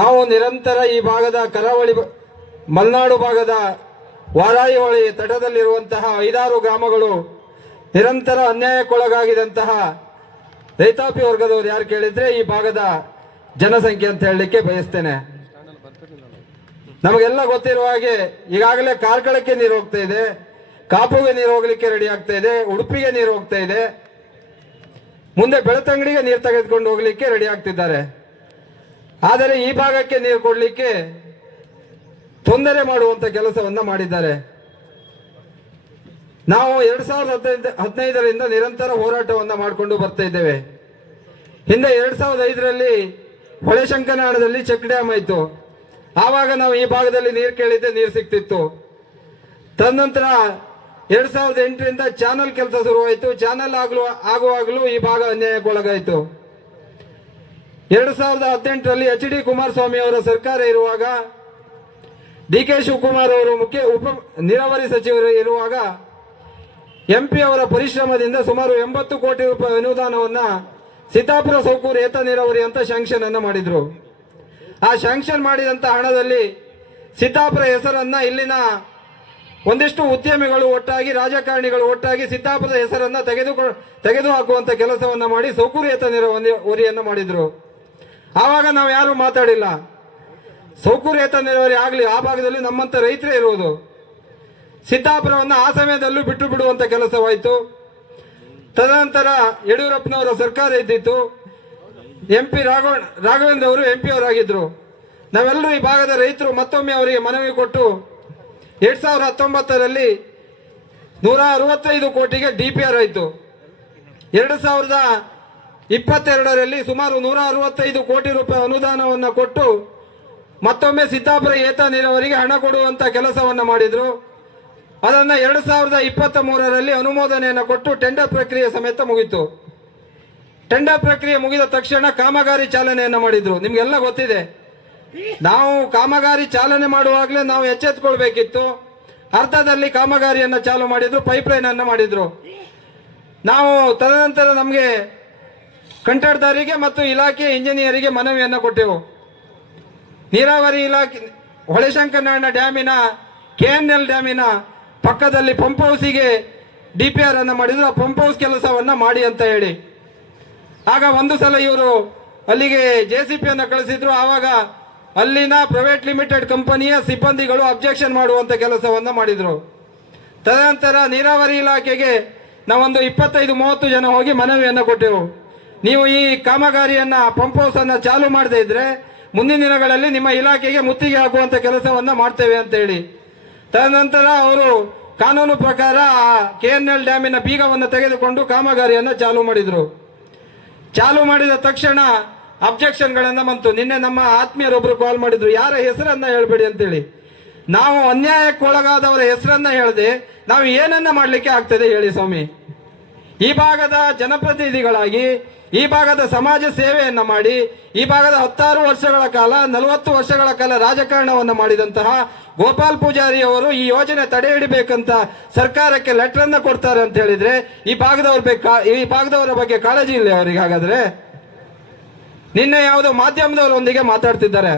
ನಾವು ನಿರಂತರ ಈ ಭಾಗದ ಕರಾವಳಿ ಮಲೆನಾಡು ಭಾಗದ ವಾರಾಯಿ ಹೊಳೆ ತಟದಲ್ಲಿರುವಂತಹ 5-6 ಗ್ರಾಮಗಳು ನಿರಂತರ ಅನ್ಯಾಯಕ್ಕೊಳಗಾಗಿದಂತಹ ರೈತಾಪಿ ವರ್ಗದವರು ಯಾರು ಕೇಳಿದ್ರೆ ಈ ಭಾಗದ ಜನಸಂಖ್ಯೆ ಅಂತ ಹೇಳಲಿಕ್ಕೆ ಬಯಸ್ತೇನೆ. ನಮಗೆಲ್ಲ ಗೊತ್ತಿರುವ ಹಾಗೆ ಈಗಾಗಲೇ ಕಾರ್ಕಳಕ್ಕೆ ನೀರು ಹೋಗ್ತಾ ಇದೆ, ಕಾಪುಗೆ ನೀರು ಹೋಗ್ಲಿಕ್ಕೆ ರೆಡಿ ಆಗ್ತಾ ಇದೆ, ಉಡುಪಿಗೆ ನೀರು ಹೋಗ್ತಾ ಇದೆ, ಮುಂದೆ ಬೆಳ್ತಂಗಡಿಗೆ ನೀರು ತೆಗೆದುಕೊಂಡು ಹೋಗ್ಲಿಕ್ಕೆ ರೆಡಿ ಆಗ್ತಿದ್ದಾರೆ. ಆದರೆ ಈ ಭಾಗಕ್ಕೆ ನೀರು ಕೊಡ್ಲಿಕ್ಕೆ ತೊಂದರೆ ಮಾಡುವಂತ ಕೆಲಸವನ್ನ ಮಾಡಿದ್ದಾರೆ. ನಾವು 2015ರಿಂದ ನಿರಂತರ ಹೋರಾಟವನ್ನ ಮಾಡಿಕೊಂಡು ಬರ್ತಾ ಇದ್ದೇವೆ. ಹಿಂದೆ 2005ರಲ್ಲಿ ಹೊಳೆಶಂಕನಾಳದಲ್ಲಿ ಚೆಕ್ ಡ್ಯಾಮ್ ಆಯಿತು. ಆವಾಗ ನಾವು ಈ ಭಾಗದಲ್ಲಿ ನೀರು ಕೇಳಿದ್ದೆ, ನೀರು ಸಿಕ್ತಿತ್ತು. ತದನಂತರ 2008ರಿಂದ ಚಾನಲ್ ಕೆಲಸ ಶುರುವಾಯಿತು. ಚಾನಲ್ ಆಗುವಾಗಲೂ ಈ ಭಾಗ ಅನ್ಯಾಯಕ್ಕೊಳಗಾಯಿತು. 2018ರಲ್ಲಿ HD ಕುಮಾರಸ್ವಾಮಿ ಅವರ ಸರ್ಕಾರ ಇರುವಾಗ, DK ಶಿವಕುಮಾರ್ ಅವರು ಉಪ ನೀರಾವರಿ ಸಚಿವರು ಇರುವಾಗ MP ಅವರ ಪರಿಶ್ರಮದಿಂದ ಸುಮಾರು 80 ಕೋಟಿ ರೂಪಾಯಿ ಅನುದಾನವನ್ನ ಸೀತಾಪುರ ಸೌಕೂರು ಏತ ನೀರಾವರಿ ಅಂತ ಶಾಂಕ್ಷನ್ ಅನ್ನ ಮಾಡಿದ್ರು. ಆ ಶಾಂಕ್ಷನ್ ಮಾಡಿದಂತ ಹಣದಲ್ಲಿ ಸೀತಾಪುರ ಹೆಸರನ್ನ ಇಲ್ಲಿನ ಒಂದಿಷ್ಟು ಉದ್ಯಮಿಗಳು ಒಟ್ಟಾಗಿ, ರಾಜಕಾರಣಿಗಳು ಒಟ್ಟಾಗಿ ಸೀತಾಪುರದ ಹೆಸರನ್ನ ತೆಗೆದು ಹಾಕುವಂತ ಕೆಲಸವನ್ನ ಮಾಡಿ ಸೌಕೂರು ಏತ ನೀರಾವರಿಯನ್ನ ಮಾಡಿದ್ರು. ಆವಾಗ ನಾವು ಯಾರು ಮಾತಾಡಿಲ್ಲ. ಸೌಕೂರು ಏತ ನೀರಾವರಿ ಆಗಲಿ, ಆ ಭಾಗದಲ್ಲಿ ನಮ್ಮಂತ ರೈತರೇ ಇರುವುದು. ಸೀತಾಪುರವನ್ನು ಆ ಸಮಯದಲ್ಲೂ ಬಿಟ್ಟು ಬಿಡುವಂತ ಕೆಲಸವಾಯಿತು. ತದನಂತರ ಯಡಿಯೂರಪ್ಪನವರ ಸರ್ಕಾರ ಇದ್ದಿತ್ತು. MP ರಾಘವೇಂದ್ರ ಅವರು MP ಅವರಾಗಿದ್ರು. ನಾವೆಲ್ಲರೂ ಈ ಭಾಗದ ರೈತರು ಮತ್ತೊಮ್ಮೆ ಅವರಿಗೆ ಮನವಿ ಕೊಟ್ಟು 2019ರಲ್ಲಿ 165 ಕೋಟಿಗೆ DPR ಆಯಿತು. 2022ರಲ್ಲಿ ಸುಮಾರು 165 ಕೋಟಿ ರೂಪಾಯಿ ಅನುದಾನವನ್ನು ಕೊಟ್ಟು ಮತ್ತೊಮ್ಮೆ ಸೀತಾಪುರ ಏತ ನೀರಾವರಿಗೆ ಹಣ ಕೊಡುವಂತ ಕೆಲಸವನ್ನ ಮಾಡಿದ್ರು. ಅದನ್ನ 2023ರಲ್ಲಿ ಅನುಮೋದನೆಯನ್ನು ಕೊಟ್ಟು ಟೆಂಡರ್ ಪ್ರಕ್ರಿಯೆ ಸಮೇತ ಮುಗಿತು. ಟೆಂಡರ್ ಪ್ರಕ್ರಿಯೆ ಮುಗಿದ ತಕ್ಷಣ ಕಾಮಗಾರಿ ಚಾಲನೆಯನ್ನ ಮಾಡಿದ್ರು. ನಿಮ್ಗೆಲ್ಲ ಗೊತ್ತಿದೆ. ನಾವು ಕಾಮಗಾರಿ ಚಾಲನೆ ಮಾಡುವಾಗಲೇ ನಾವು ಎಚ್ಚೆತ್ತುಕೊಳ್ಬೇಕಿತ್ತು. ಅರ್ಧದಲ್ಲಿ ಕಾಮಗಾರಿಯನ್ನ ಚಾಲು ಮಾಡಿದ್ರು, ಪೈಪ್ಲೈನ್ ಅನ್ನ ಮಾಡಿದ್ರು. ನಾವು ತದನಂತರ ನಮಗೆ ಕಂಠದಾರಿಗೆ ಮತ್ತು ಇಲಾಖೆ ಇಂಜಿನಿಯರಿಗೆ ಮನವಿಯನ್ನ ಕೊಟ್ಟೆವು. ನೀರಾವರಿ ಇಲಾಖೆ ಹೊಳೆಶಂಕನಾಳ ಡ್ಯಾಮಿನ KNL ಡ್ಯಾಮಿನ ಪಕ್ಕದಲ್ಲಿ ಪಂಪ್ ಹೌಸಿಗೆ DPR ಅನ್ನ ಮಾಡಿದ್ರು. ಆ ಪಂಪ್ ಹೌಸ್ ಕೆಲಸವನ್ನ ಮಾಡಿ ಅಂತ ಹೇಳಿ. ಆಗ ಒಂದು ಸಲ ಇವರು ಅಲ್ಲಿಗೆ JCP ಅನ್ನ ಕಳಿಸಿದ್ರು. ಆವಾಗ ಅಲ್ಲಿನ ಪ್ರೈವೇಟ್ ಲಿಮಿಟೆಡ್ ಕಂಪನಿಯ ಸಿಬ್ಬಂದಿಗಳು ಅಬ್ಜೆಕ್ಷನ್ ಮಾಡುವಂತ ಕೆಲಸವನ್ನ ಮಾಡಿದ್ರು. ತದನಂತರ ನೀರಾವರಿ ಇಲಾಖೆಗೆ ನಾವೊಂದು 25-30 ಜನ ಹೋಗಿ ಮನವಿಯನ್ನ ಕೊಟ್ಟೆವು. ನೀವು ಈ ಕಾಮಗಾರಿಯನ್ನ ಪಂಪ್ ಹೌಸ್ ಅನ್ನ ಚಾಲು ಮಾಡದೇ ಇದ್ರೆ ಮುಂದಿನ ದಿನಗಳಲ್ಲಿ ನಿಮ್ಮ ಇಲಾಖೆಗೆ ಮುತ್ತಿಗೆ ಹಾಕುವಂತ ಕೆಲಸವನ್ನ ಮಾಡ್ತೇವೆ ಅಂತ ಹೇಳಿ. ತದನಂತರ ಅವರು ಕಾನೂನು ಪ್ರಕಾರ KNL ಡ್ಯಾಮಿನ ಬೀಗವನ್ನು ತೆಗೆದುಕೊಂಡು ಕಾಮಗಾರಿಯನ್ನ ಚಾಲು ಮಾಡಿದ್ರು. ಚಾಲು ಮಾಡಿದ ತಕ್ಷಣ ಅಬ್ಜೆಕ್ಷನ್ಗಳನ್ನ ಬಂತು. ನಿನ್ನೆ ನಮ್ಮ ಆತ್ಮೀಯರೊಬ್ರು ಕಾಲ್ ಮಾಡಿದ್ರು, ಯಾರ ಹೆಸರನ್ನ ಹೇಳ್ಬೇಡಿ ಅಂತೇಳಿ. ನಾವು ಅನ್ಯಾಯಕ್ಕೆ ಒಳಗಾದವರ ಹೆಸರನ್ನ ಹೇಳದೆ ನಾವು ಏನನ್ನ ಮಾಡ್ಲಿಕ್ಕೆ ಆಗ್ತದೆ ಹೇಳಿ ಸ್ವಾಮಿ? ಈ ಭಾಗದ ಜನಪ್ರತಿನಿಧಿಗಳಾಗಿ, ಈ ಭಾಗದ ಸಮಾಜ ಸೇವೆಯನ್ನ ಮಾಡಿ, ಈ ಭಾಗದ 16 ವರ್ಷಗಳ ಕಾಲ 40 ವರ್ಷಗಳ ಕಾಲ ರಾಜಕಾರಣವನ್ನು ಮಾಡಿದಂತಹ ಗೋಪಾಲ್ ಪೂಜಾರಿ ಅವರು ಈ ಯೋಜನೆ ತಡೆ ಹಿಡಿಬೇಕಂತ ಸರ್ಕಾರಕ್ಕೆ ಲೆಟರ್ ಅನ್ನ ಕೊಡ್ತಾರೆ ಅಂತ ಹೇಳಿದ್ರೆ ಈ ಭಾಗದವರ ಬಗ್ಗೆ ಕಾಳಜಿ ಇಲ್ಲ ಅವರಿಗೆ? ಹಾಗಾದ್ರೆ ನಿನ್ನೆ ಯಾವುದೋ ಮಾಧ್ಯಮದವರೊಂದಿಗೆ ಮಾತಾಡ್ತಿದ್ದಾರೆ.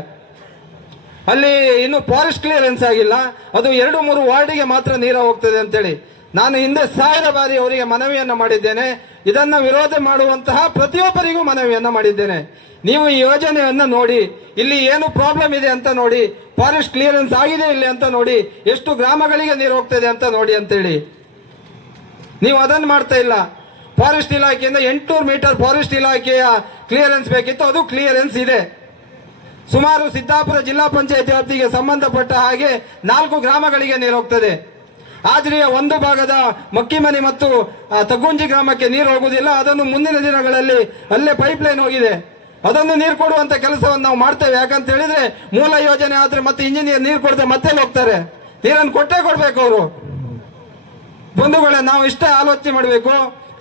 ಅಲ್ಲಿ ಇನ್ನು ಫಾರೆಸ್ಟ್ ಕ್ಲಿಯರೆನ್ಸ್ ಆಗಿಲ್ಲ, ಅದು 2-3 ವಾರ್ಡಿಗೆ ಮಾತ್ರ ನೀರು ಹೋಗ್ತದೆ ಅಂತೇಳಿ. ನಾನು ಹಿಂದೆ 1000 ಬಾರಿ ಅವರಿಗೆ ಮನವಿಯನ್ನ ಮಾಡಿದ್ದೇನೆ. ಇದನ್ನ ವಿರೋಧ ಮಾಡುವಂತಹ ಪ್ರತಿಯೊಬ್ಬರಿಗೂ ಮನವಿಯನ್ನ ಮಾಡಿದ್ದೇನೆ. ನೀವು ಈ ಯೋಜನೆಯನ್ನ ನೋಡಿ, ಇಲ್ಲಿ ಏನು ಪ್ರಾಬ್ಲಮ್ ಇದೆ ಅಂತ ನೋಡಿ, ಫಾರೆಸ್ಟ್ ಕ್ಲಿಯರೆನ್ಸ್ ಆಗಿದೆ ಇಲ್ಲಿ ಅಂತ ನೋಡಿ, ಎಷ್ಟು ಗ್ರಾಮಗಳಿಗೆ ನೀರು ಹೋಗ್ತದೆ ಅಂತ ನೋಡಿ ಅಂತೇಳಿ. ನೀವು ಅದನ್ನು ಮಾಡ್ತಾ ಇಲ್ಲ. ಫಾರೆಸ್ಟ್ ಇಲಾಖೆಯಿಂದ 800 ಮೀಟರ್ ಫಾರೆಸ್ಟ್ ಇಲಾಖೆಯ ಕ್ಲಿಯರೆನ್ಸ್ ಬೇಕಿತ್ತು, ಅದು ಕ್ಲಿಯರೆನ್ಸ್ ಇದೆ. ಸುಮಾರು ಸಿದ್ದಾಪುರ ಜಿಲ್ಲಾ ಪಂಚಾಯತ್ ವ್ಯಾಪ್ತಿಗೆ ಸಂಬಂಧಪಟ್ಟ ಹಾಗೆ 4 ಗ್ರಾಮಗಳಿಗೆ ನೀರು ಹೋಗ್ತದೆ. ಆದ್ರಿಯ ಒಂದು ಭಾಗದ ಮಕ್ಕಿಮನಿ ಮತ್ತು ತಗ್ಗುಂಜಿ ಗ್ರಾಮಕ್ಕೆ ನೀರು ಹೋಗುವುದಿಲ್ಲ. ಅದನ್ನು ಮುಂದಿನ ದಿನಗಳಲ್ಲಿ ಅಲ್ಲೇ ಪೈಪ್ಲೈನ್ ಹೋಗಿದೆ, ಅದನ್ನು ನೀರು ಕೊಡುವಂತ ಕೆಲಸವನ್ನು ನಾವು ಮಾಡ್ತೇವೆ. ಯಾಕಂತ ಹೇಳಿದ್ರೆ ಮೂಲ ಯೋಜನೆ ಆದ್ರೆ ಮತ್ತೆ ಇಂಜಿನಿಯರ್ ನೀರು ಕೊಡದೆ ಮತ್ತೆ ಹೋಗ್ತಾರೆ. ನೀರನ್ನು ಕೊಟ್ಟೇ ಕೊಡ್ಬೇಕು ಅವರು. ಬಂಧುಗಳೇ, ನಾವು ಇಷ್ಟೇ ಆಲೋಚನೆ ಮಾಡಬೇಕು.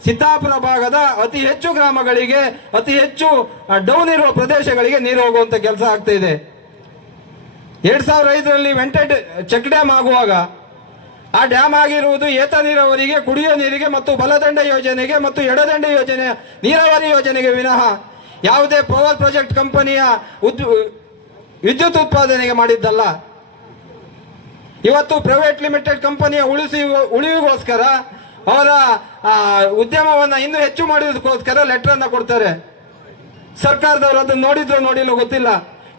ಸಿದ್ದಾಪುರ ಭಾಗದ ಅತಿ ಹೆಚ್ಚು ಗ್ರಾಮಗಳಿಗೆ, ಅತಿ ಹೆಚ್ಚು ಡೌನ್ ಇರುವ ಪ್ರದೇಶಗಳಿಗೆ ನೀರು ಹೋಗುವಂತ ಕೆಲಸ ಆಗ್ತಾ ಇದೆ. 2005ರಲ್ಲಿ ವೆಂಟೆಡ್ ಚೆಕ್ ಡ್ಯಾಮ್ ಆಗುವಾಗ ಆ ಡ್ಯಾಮ್ ಆಗಿರುವುದು ಏತ ನೀರಾವರಿಗೆ, ಕುಡಿಯುವ ನೀರಿಗೆ ಮತ್ತು ಬಲದಂಡ ಯೋಜನೆಗೆ ಮತ್ತು ಎಡದಂಡ ಯೋಜನೆ ನೀರಾವರಿ ಯೋಜನೆಗೆ ವಿನಃ ಯಾವುದೇ ಪವರ್ ಪ್ರಾಜೆಕ್ಟ್ ಕಂಪನಿಯ ವಿದ್ಯುತ್ ಉತ್ಪಾದನೆಗೆ ಮಾಡಿದ್ದಲ್ಲ. ಇವತ್ತು ಪ್ರೈವೇಟ್ ಲಿಮಿಟೆಡ್ ಕಂಪನಿಯ ಉಳಿವಿಗೋಸ್ಕರ ಅವರ ಉದ್ಯಮವನ್ನು ಇನ್ನೂ ಹೆಚ್ಚು ಮಾಡೋದಕ್ಕೋಸ್ಕರ ಲೆಟರ್ ಅನ್ನ ಕೊಡ್ತಾರೆ. ಸರ್ಕಾರದವರು ಅದನ್ನು ನೋಡಿದ್ರು ನೋಡಿಲ್ಲ ಗೊತ್ತಿಲ್ಲ.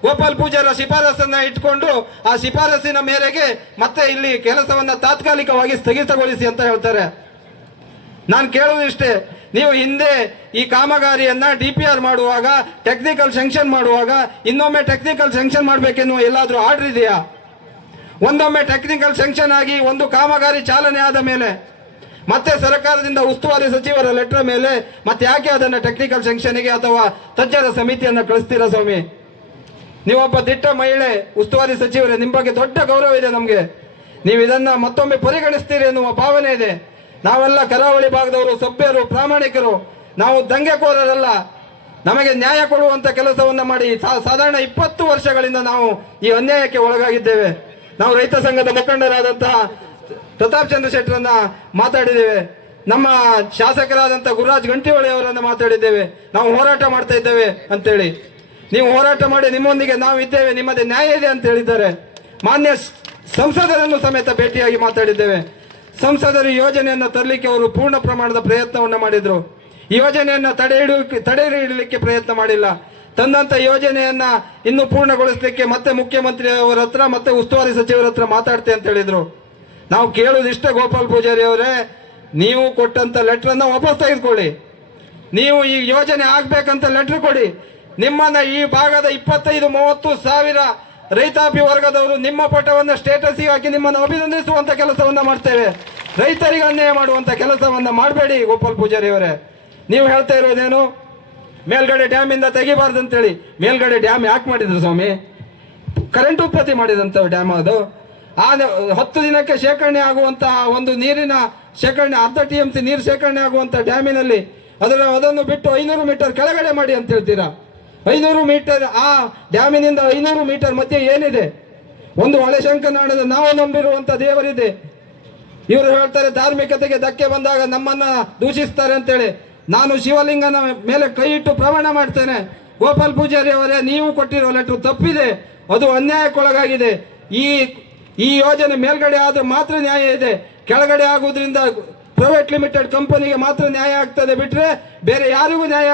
ಗೋಪಾಲ್ ಪೂಜಾರ ಶಿಫಾರಸನ್ನ ಇಟ್ಕೊಂಡು ಆ ಶಿಫಾರಸಿನ ಮೇರೆಗೆ ಮತ್ತೆ ಇಲ್ಲಿ ಕೆಲಸವನ್ನ ತಾತ್ಕಾಲಿಕವಾಗಿ ಸ್ಥಗಿತಗೊಳಿಸಿ ಅಂತ ಹೇಳ್ತಾರೆ. ನಾನು ಕೇಳುವುದಿಷ್ಟೇ, ನೀವು ಹಿಂದೆ ಈ ಕಾಮಗಾರಿಯನ್ನ DPR ಮಾಡುವಾಗ, ಟೆಕ್ನಿಕಲ್ ಸ್ಯಾಂಕ್ಷನ್ ಮಾಡುವಾಗ ಇನ್ನೊಮ್ಮೆ ಟೆಕ್ನಿಕಲ್ ಸ್ಯಾಂಕ್ಷನ್ ಮಾಡಬೇಕೆನ್ನುವ ಎಲ್ಲಾದ್ರೂ ಆರ್ಡರ್ ಇದೆಯಾ? ಒಂದೊಮ್ಮೆ ಟೆಕ್ನಿಕಲ್ ಸ್ಯಾಂಕ್ಷನ್ ಆಗಿ ಒಂದು ಕಾಮಗಾರಿ ಚಾಲನೆ ಆದ ಮೇಲೆ ಮತ್ತೆ ಸರ್ಕಾರದಿಂದ ಉಸ್ತುವಾರಿ ಸಚಿವರ ಲೆಟರ್ ಮೇಲೆ ಮತ್ತೆ ಯಾಕೆ ಅದನ್ನ ಟೆಕ್ನಿಕಲ್ ಸ್ಯಾಂಕ್ಷನ್ಗೆ ಅಥವಾ ತಜ್ಞರ ಸಮಿತಿಯನ್ನ ಕಳಿಸ್ತೀರಾ ಸ್ವಾಮಿ? ನೀವೊಬ್ಬ ದಿಟ್ಟ ಮಹಿಳೆ, ಉಸ್ತುವಾರಿ ಸಚಿವರೇ, ನಿಮ್ಮ ಬಗ್ಗೆ ದೊಡ್ಡ ಗೌರವ ಇದೆ ನಮಗೆ. ನೀವು ಇದನ್ನ ಮತ್ತೊಮ್ಮೆ ಪರಿಗಣಿಸ್ತೀರಿ ಎನ್ನುವ ಭಾವನೆ ಇದೆ. ನಾವೆಲ್ಲ ಕರಾವಳಿ ಭಾಗದವರು ಸಭ್ಯರು, ಪ್ರಾಮಾಣಿಕರು, ನಾವು ದಂಗೆಕೋರರಲ್ಲ. ನಮಗೆ ನ್ಯಾಯ ಕೊಡುವಂತ ಕೆಲಸವನ್ನ ಮಾಡಿ ಸಾಧಾರಣ 20 ವರ್ಷಗಳಿಂದ ನಾವು ಈ ಅನ್ಯಾಯಕ್ಕೆ ಒಳಗಾಗಿದ್ದೇವೆ. ನಾವು ರೈತ ಸಂಘದ ಮುಖಂಡರಾದಂತಹ ಪ್ರತಾಪ್ ಚಂದ್ರ ಶೆಟ್ಟರನ್ನ ಮಾತಾಡಿದ್ದೇವೆ. ನಮ್ಮ ಶಾಸಕರಾದಂತಹ ಗುರುರಾಜ್ ಗಂಟಿಹೊಳಿ ಅವರನ್ನ ಮಾತಾಡಿದ್ದೇವೆ. ನಾವು ಹೋರಾಟ ಮಾಡ್ತಾ ಇದ್ದೇವೆ ಅಂತೇಳಿ. ನೀವು ಹೋರಾಟ ಮಾಡಿ, ನಿಮ್ಮೊಂದಿಗೆ ನಾವು ಇದ್ದೇವೆ, ನಿಮ್ಮದೇ ನ್ಯಾಯ ಇದೆ ಅಂತ ಹೇಳಿದ್ದಾರೆ. ಮಾನ್ಯ ಸಂಸದರನ್ನು ಸಮೇತ ಭೇಟಿಯಾಗಿ ಮಾತಾಡಿದ್ದೇವೆ. ಸಂಸದರು ಯೋಜನೆಯನ್ನ ತರಲಿಕ್ಕೆ ಅವರು ಪೂರ್ಣ ಪ್ರಮಾಣದ ಪ್ರಯತ್ನವನ್ನ ಮಾಡಿದ್ರು. ಈ ಯೋಜನೆಯನ್ನ ತಡೆ ಹಿಡಲಿಕ್ಕೆ ಪ್ರಯತ್ನ ಮಾಡಿಲ್ಲ. ತಂದಂತ ಯೋಜನೆಯನ್ನ ಇನ್ನು ಪೂರ್ಣಗೊಳಿಸಲಿಕ್ಕೆ ಮತ್ತೆ ಮುಖ್ಯಮಂತ್ರಿ ಅವರ ಹತ್ರ ಮತ್ತೆ ಉಸ್ತುವಾರಿ ಸಚಿವರ ಹತ್ರ ಮಾತಾಡ್ತೆ ಅಂತ ಹೇಳಿದ್ರು. ನಾವು ಕೇಳುವುದಿಷ್ಟೇ, ಗೋಪಾಲ್ ಪೂಜಾರಿ ಅವರೇ, ನೀವು ಕೊಟ್ಟಂತ ಲೆಟರ್ ಅನ್ನ ವಾಪಸ್ ತೆಗೆದುಕೊಳ್ಳಿ. ನೀವು ಈ ಯೋಜನೆ ಆಗ್ಬೇಕಂತ ಲೆಟರ್ ಕೊಡಿ. ನಿಮ್ಮನ್ನ ಈ ಭಾಗದ 25-30 ಸಾವಿರ ರೈತಾಪಿ ವರ್ಗದವರು ನಿಮ್ಮ ಪಟವನ್ನು ಸ್ಟೇಟಸ್ಗೆ ಹಾಕಿ ನಿಮ್ಮನ್ನು ಅಭಿನಂದಿಸುವಂತ ಕೆಲಸವನ್ನ ಮಾಡ್ತೇವೆ. ರೈತರಿಗೆ ಅನ್ಯಾಯ ಮಾಡುವಂತ ಕೆಲಸವನ್ನ ಮಾಡಬೇಡಿ ಗೋಪಾಲ್ ಪೂಜಾರಿ ಅವರೇ. ನೀವು ಹೇಳ್ತಾ ಇರೋದೇನು, ಮೇಲ್ಗಡೆ ಡ್ಯಾಮ್ ಇಂದ ತೆಗಿಬಾರ್ದು ಅಂತೇಳಿ. ಮೇಲ್ಗಡೆ ಡ್ಯಾಮ್ ಯಾಕೆ ಮಾಡಿದ್ರು ಸ್ವಾಮಿ? ಕರೆಂಟ್ ಉತ್ಪತ್ತಿ ಮಾಡಿದಂತ ಡ್ಯಾಮ್ ಅದು. ಆ 10 ದಿನಕ್ಕೆ ಶೇಖರಣೆ ಆಗುವಂತಹ ಒಂದು ನೀರಿನ ಶೇಖರಣೆ, 1/2 TMC ನೀರು ಶೇಖರಣೆ ಆಗುವಂತ ಡ್ಯಾಮಿನಲ್ಲಿ ಅದನ್ನು ಬಿಟ್ಟು 500 ಮೀಟರ್ ಕೆಳಗಡೆ ಮಾಡಿ ಅಂತ ಹೇಳ್ತೀರಾ? 500 ಮೀಟರ್, ಆ ಡ್ಯಾಮಿನಿಂದ 500 ಮೀಟರ್ ಮಧ್ಯೆ ಏನಿದೆ? ಒಂದು ಹೊಳೆಶಂಕನಾಡದ ನಾವು ನಂಬಿರುವಂತ ದೇವರಿದೆ. ಇವರು ಹೇಳ್ತಾರೆ ಧಾರ್ಮಿಕತೆಗೆ ಧಕ್ಕೆ ಬಂದಾಗ ನಮ್ಮನ್ನ ದೂಷಿಸ್ತಾರೆ ಅಂತೇಳಿ. ನಾನು ಶಿವಲಿಂಗನ ಮೇಲೆ ಕೈ ಇಟ್ಟು ಪ್ರಮಾಣ ಮಾಡ್ತೇನೆ, ಗೋಪಾಲ್ ಪೂಜಾರಿ ಅವರೇ, ನೀವು ಕೊಟ್ಟಿರೋ ಲೆಟರ್ ತಪ್ಪಿದೆ, ಅದು ಅನ್ಯಾಯಕ್ಕೊಳಗಾಗಿದೆ. ಈ ಯೋಜನೆ ಮೇಲ್ಗಡೆ ಆದ್ರೆ ಮಾತ್ರ ನ್ಯಾಯ ಇದೆ, ಕೆಳಗಡೆ ಆಗುವುದರಿಂದ ಪ್ರೈವೇಟ್ ಲಿಮಿಟೆಡ್ ಕಂಪನಿಗೆ ಮಾತ್ರ ನ್ಯಾಯ ಆಗ್ತದೆ, ಬಿಟ್ರೆ ಬೇರೆ ಯಾರಿಗೂ ನ್ಯಾಯ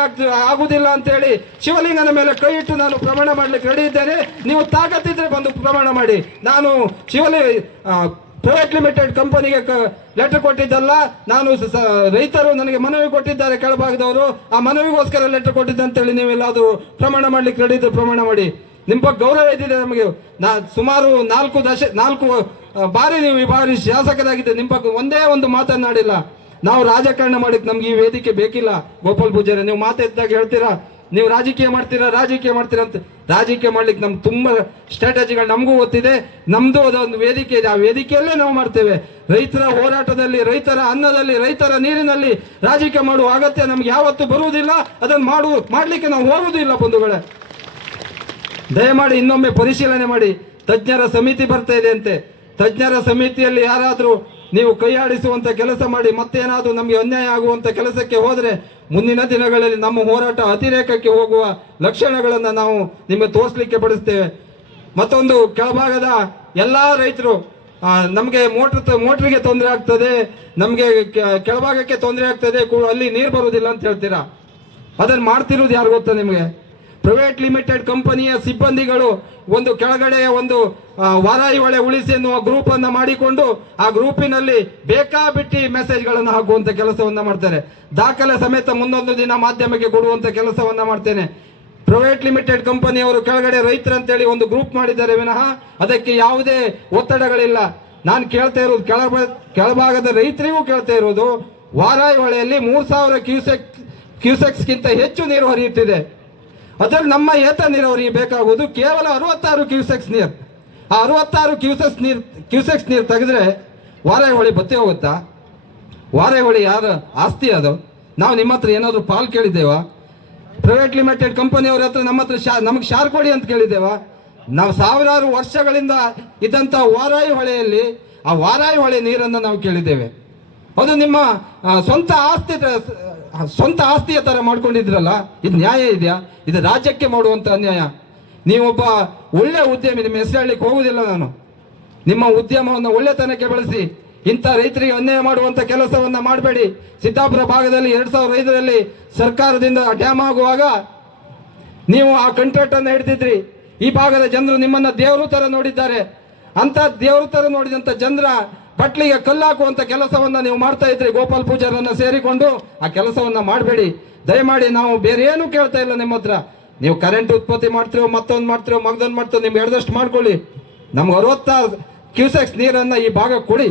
ಆಗುದಿಲ್ಲ ಅಂತ ಹೇಳಿ ಶಿವಲಿಂಗನ ಮೇಲೆ ಕೈ ಇಟ್ಟು ನಾನು ಪ್ರಮಾಣ ಮಾಡ್ಲಿಕ್ಕೆ ರೆಡಿ ಇದ್ದೇನೆ. ನೀವು ತಾಕತ್ತಿದ್ರೆ ಬಂದು ಪ್ರಮಾಣ ಮಾಡಿ. ನಾನು ಪ್ರೈವೇಟ್ ಲಿಮಿಟೆಡ್ ಕಂಪನಿಗೆ ಲೆಟರ್ ಕೊಟ್ಟಿದ್ದಲ್ಲ, ನಾನು ರೈತರು ನನಗೆ ಮನವಿ ಕೊಟ್ಟಿದ್ದಾರೆ ಕೆಳಭಾಗದವರು, ಆ ಮನವಿಗೋಸ್ಕರ ಲೆಟರ್ ಕೊಟ್ಟಿದ್ದಂತೇಳಿ ನೀವೆಲ್ಲಾದ್ರೂ ಪ್ರಮಾಣ ಮಾಡ್ಲಿಕ್ಕೆ ರೆಡಿ ಇದ್ರೆ ಪ್ರಮಾಣ ಮಾಡಿ. ನಿಮ್ಮ ಬಗ್ಗೆ ಗೌರವ ಇದ್ದಿದೆ ನಮಗೆ. ಸುಮಾರು 4 ಬಾರಿ ನೀವು ಈ ಬಾರಿ ಶಾಸಕರಾಗಿದ್ದೆ, ನಿಮ್ಮ ಬಗ್ಗೆ ಒಂದೇ ಒಂದು ಮಾತನಾಡಿಲ್ಲ. ನಾವು ರಾಜಕಾರಣ ಮಾಡಿಕ್ ನಮ್ಗೆ ಈ ವೇದಿಕೆ ಬೇಕಿಲ್ಲ ಗೋಪಾಲ್ ಪೂಜಾರಿ. ನೀವು ಮಾತಾಡಿದಾಗ ಹೇಳ್ತೀರಾ ನೀವು ರಾಜಕೀಯ ಮಾಡ್ತೀರಾ ಅಂತ. ರಾಜಕೀಯ ಮಾಡ್ಲಿಕ್ಕೆ ನಮ್ಗೆ ತುಂಬಾ ಸ್ಟ್ರಾಟಜಿಗಳು ನಮಗೂ ಗೊತ್ತಿದೆ. ನಮ್ದು ಅದೊಂದು ವೇದಿಕೆ ಇದೆ, ಆ ವೇದಿಕೆಯಲ್ಲೇ ನಾವು ಮಾಡ್ತೇವೆ. ರೈತರ ಹೋರಾಟದಲ್ಲಿ, ರೈತರ ಅನ್ನದಲ್ಲಿ, ರೈತರ ನೀರಿನಲ್ಲಿ ರಾಜಕೀಯ ಮಾಡುವ ಅಗತ್ಯ ನಮ್ಗೆ ಯಾವತ್ತೂ ಬರುವುದಿಲ್ಲ. ಅದನ್ನು ಮಾಡ್ಲಿಕ್ಕೆ ನಾವು ಹೋಗುವುದಿಲ್ಲ ಬಂಧುಗಳೇ. ದಯಮಾಡಿ ಇನ್ನೊಮ್ಮೆ ಪರಿಶೀಲನೆ ಮಾಡಿ. ತಜ್ಞರ ಸಮಿತಿ ಬರ್ತಾ ಇದೆ ಅಂತೆ. ತಜ್ಞರ ಸಮಿತಿಯಲ್ಲಿ ಯಾರಾದರೂ ನೀವು ಕೈಯಾಡಿಸುವಂತ ಕೆಲಸ ಮಾಡಿ ಮತ್ತೇನಾದ್ರೂ ನಮಗೆ ಅನ್ಯಾಯ ಆಗುವಂತ ಕೆಲಸಕ್ಕೆ ಹೋದ್ರೆ ಮುಂದಿನ ದಿನಗಳಲ್ಲಿ ನಮ್ಮ ಹೋರಾಟ ಅತಿರೇಕಕ್ಕೆ ಹೋಗುವ ಲಕ್ಷಣಗಳನ್ನು ನಾವು ನಿಮಗೆ ತೋರಿಸಲಿಕ್ಕೆ ಪಡಿಸ್ತೇವೆ. ಮತ್ತೊಂದು, ಕೆಳಭಾಗದ ಎಲ್ಲಾ ರೈತರು ನಮಗೆ ಮೋಟ್ರಿಗೆ ತೊಂದರೆ ಆಗ್ತದೆ, ನಮಗೆ ಕೆಳಭಾಗಕ್ಕೆ ತೊಂದರೆ ಆಗ್ತದೆ, ಅಲ್ಲಿ ನೀರು ಬರುವುದಿಲ್ಲ ಅಂತ ಹೇಳ್ತೀರಾ. ಅದನ್ನು ಮಾಡ್ತಿರೋದು ಯಾರು ಗೊತ್ತಾ ನಿಮಗೆ? ಪ್ರೈವೇಟ್ ಲಿಮಿಟೆಡ್ ಕಂಪನಿಯ ಸಿಬ್ಬಂದಿಗಳು ಒಂದು ಕೆಳಗಡೆಯ ಒಂದು ವಾರಾಯಿ ಹೊಳೆ ಉಳಿಸಿ ಎನ್ನುವ ಗ್ರೂಪ್ ಅನ್ನ ಮಾಡಿಕೊಂಡು ಆ ಗ್ರೂಪಿನಲ್ಲಿ ಬೇಕಾಬಿಟ್ಟಿ ಮೆಸೇಜ್ಗಳನ್ನು ಹಾಕುವಂತ ಕೆಲಸವನ್ನ ಮಾಡ್ತಾರೆ. ದಾಖಲೆ ಸಮೇತ ಮುಂದೊಂದು ದಿನ ಮಾಧ್ಯಮಕ್ಕೆ ಕೊಡುವಂತ ಕೆಲಸವನ್ನ ಮಾಡ್ತೇನೆ. ಪ್ರೈವೇಟ್ ಲಿಮಿಟೆಡ್ ಕಂಪನಿಯವರು ಕೆಳಗಡೆ ರೈತರಂತೇಳಿ ಒಂದು ಗ್ರೂಪ್ ಮಾಡಿದ್ದಾರೆ ವಿನಃ ಅದಕ್ಕೆ ಯಾವುದೇ ಒತ್ತಡಗಳಿಲ್ಲ. ನಾನು ಕೇಳ್ತಾ ಇರೋದು ಕೆಳಭಾಗದ ರೈತರಿಗೂ ಕೇಳ್ತಾ ಇರೋದು, ವಾರಾಯಿ ಹೊಳೆಯಲ್ಲಿ 3000 ಕ್ಯೂಸೆಕ್ಸ್ಗಿಂತ ಹೆಚ್ಚು ನೀರು ಹರಿಯುತ್ತಿದೆ. ಅದರಲ್ಲಿ ನಮ್ಮ ಏತ ನೀರಾವರಿ ಬೇಕಾಗುವುದು ಕೇವಲ 66 ಕ್ಯೂಸೆಕ್ಸ್ ನೀರು. ಆ 66 ಕ್ಯೂಸೆಕ್ಸ್ ನೀರು ತೆಗೆದ್ರೆ ವಾರಾಯಿ ಹೊಳೆ ಬತ್ತಿ ಹೋಗುತ್ತಾ? ವಾರಾಯಿ ಹೊಳೆ ಯಾರ ಆಸ್ತಿ ಅದು? ನಾವು ನಿಮ್ಮ ಹತ್ರ ಏನಾದರೂ ಪಾಲ್ ಕೇಳಿದ್ದೇವಾ? ಪ್ರೈವೇಟ್ ಲಿಮಿಟೆಡ್ ಕಂಪನಿಯವ್ರ ಹತ್ರ ನಮ್ಮ ಹತ್ರ ನಮಗೆ ಶಾರ್ ಕೊಡಿ ಅಂತ ಕೇಳಿದ್ದೇವಾ? ನಾವು ಸಾವಿರಾರು ವರ್ಷಗಳಿಂದ ಇದ್ದಂಥ ವಾರಾಯಿ ಹೊಳೆಯಲ್ಲಿ ಆ ವಾರಾಯಿ ಹೊಳೆ ನೀರನ್ನು ನಾವು ಕೇಳಿದ್ದೇವೆ. ಅದು ನಿಮ್ಮ ಸ್ವಂತ ಆಸ್ತಿಯ ತರ ಮಾಡ್ಕೊಂಡಿದ್ರಲ್ಲ, ಇದು ನ್ಯಾಯ ಇದೆಯಾ? ಇದು ರಾಜ್ಯಕ್ಕೆ ಮಾಡುವಂತ ಅನ್ಯಾಯ. ನೀವೊಬ್ಬ ಒಳ್ಳೆ ಉದ್ಯಮಿ, ನಿಮ್ಮ ಹೆಸರು ಹೇಳಲಿಕ್ಕೆ ಹೋಗುವುದಿಲ್ಲ ನಾನು. ನಿಮ್ಮ ಉದ್ಯಮವನ್ನು ಒಳ್ಳೆತನಕ್ಕೆ ಬಳಸಿ. ಇಂಥ ರೈತರಿಗೆ ಅನ್ಯಾಯ ಮಾಡುವಂತ ಕೆಲಸವನ್ನ ಮಾಡಬೇಡಿ. ಸಿದ್ದಾಪುರ ಭಾಗದಲ್ಲಿ 2005ರಲ್ಲಿ ಸರ್ಕಾರದಿಂದ ಡ್ಯಾಮ್ ಆಗುವಾಗ ನೀವು ಆ ಕಾಂಟ್ರಾಕ್ಟ್ ಅನ್ನು ಹಿಡಿದಿದ್ರಿ. ಈ ಭಾಗದ ಜನರು ನಿಮ್ಮನ್ನ ದೇವರು ತರ ನೋಡಿದ್ದಾರೆ. ಅಂತ ದೇವರು ತರ ನೋಡಿದಂತ ಜನರ ಬಟ್ಲಿಗೆ ಕಲ್ಲು ಹಾಕುವಂತ ಕೆಲಸವನ್ನ ನೀವು ಮಾಡ್ತಾ ಇದ್ರಿ. ಗೋಪಾಲ್ ಪೂಜಾರನ್ನ ಸೇರಿಕೊಂಡು ಆ ಕೆಲಸವನ್ನ ಮಾಡಬೇಡಿ ದಯಮಾಡಿ. ನಾವು ಬೇರೆ ಏನು ಕೇಳ್ತಾ ಇಲ್ಲ ನಿಮ್ಮ ಹತ್ರ. ನೀವು ಕರೆಂಟ್ ಉತ್ಪತ್ತಿ ಮಾಡ್ತಿರೋ, ಮತ್ತೊಂದು ಮಾಡ್ತಿರೋ, ಮಗದೊಂದು ಮಾಡ್ತಿರೋ, ನಿಮ್ಗೆ ಎಡ್ದಷ್ಟು ಮಾಡ್ಕೊಳ್ಳಿ. ನಮ್ಗೆ 60 ಕ್ಯೂಸೆಕ್ಸ್ ನೀರನ್ನ ಈ ಭಾಗ ಕೊಡಿ.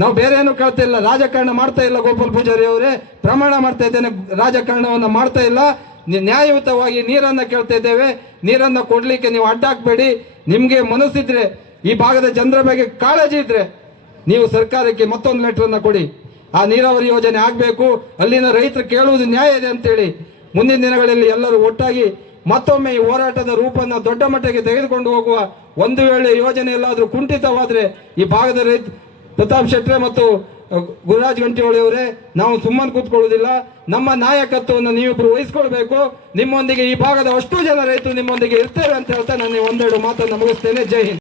ನಾವು ಬೇರೆ ಏನು ಕೇಳ್ತಾ ಇಲ್ಲ, ರಾಜಕಾರಣ ಮಾಡ್ತಾ ಇಲ್ಲ. ಗೋಪಾಲ್ ಪೂಜಾರಿ ಅವರೇ, ಪ್ರಮಾಣ ಮಾಡ್ತಾ ಇದ್ದೇನೆ, ರಾಜಕಾರಣವನ್ನ ಮಾಡ್ತಾ ಇಲ್ಲ. ನ್ಯಾಯಯುತವಾಗಿ ನೀರನ್ನ ಕೇಳ್ತಾ ಇದ್ದೇವೆ. ನೀರನ್ನ ಕೊಡ್ಲಿಕ್ಕೆ ನೀವು ಅಡ್ಡಾಕ್ಬೇಡಿ. ನಿಮ್ಗೆ ಮನಸ್ಸಿದ್ರೆ, ಈ ಭಾಗದ ಜನರ ಬಗ್ಗೆ ಕಾಳಜಿ ಇದ್ರೆ ನೀವು ಸರ್ಕಾರಕ್ಕೆ ಮತ್ತೊಂದು ಲೆಟರ್ ಕೊಡಿ. ಆ ನೀರಾವರಿ ಯೋಜನೆ ಆಗಬೇಕು, ಅಲ್ಲಿನ ರೈತರು ಕೇಳುವುದು ನ್ಯಾಯ ಇದೆ ಅಂತೇಳಿ ಮುಂದಿನ ದಿನಗಳಲ್ಲಿ ಎಲ್ಲರೂ ಒಟ್ಟಾಗಿ ಮತ್ತೊಮ್ಮೆ ಈ ಹೋರಾಟದ ರೂಪವನ್ನು ದೊಡ್ಡ ಮಟ್ಟಿಗೆ ತೆಗೆದುಕೊಂಡು ಹೋಗುವ. ಒಂದು ವೇಳೆ ಯೋಜನೆ ಎಲ್ಲಾದರೂ ಕುಂಠಿತವಾದ್ರೆ ಈ ಭಾಗದ ರೈತ ಪ್ರತಾಪ್ ಶೆಟ್ರೆ ಮತ್ತು ಗುರುರಾಜ್ ಗಂಟಿಹೊಳಿ ಅವರೇ, ನಾವು ಸುಮ್ಮನೆ ಕೂತ್ಕೊಳ್ಳುವುದಿಲ್ಲ. ನಮ್ಮ ನಾಯಕತ್ವವನ್ನು ನೀವಿಬ್ರು ವಹಿಸ್ಕೊಳ್ಬೇಕು. ನಿಮ್ಮೊಂದಿಗೆ ಈ ಭಾಗದ ಅಷ್ಟು ಜನ ರೈತರು ನಿಮ್ಮೊಂದಿಗೆ ಇರ್ತೇವೆ ಅಂತ ಹೇಳ್ತಾ ನಾನು ಒಂದೆರಡು ಮಾತನ್ನು ಮುಗಿಸ್ತೇನೆ. ಜೈ ಹಿಂದ್.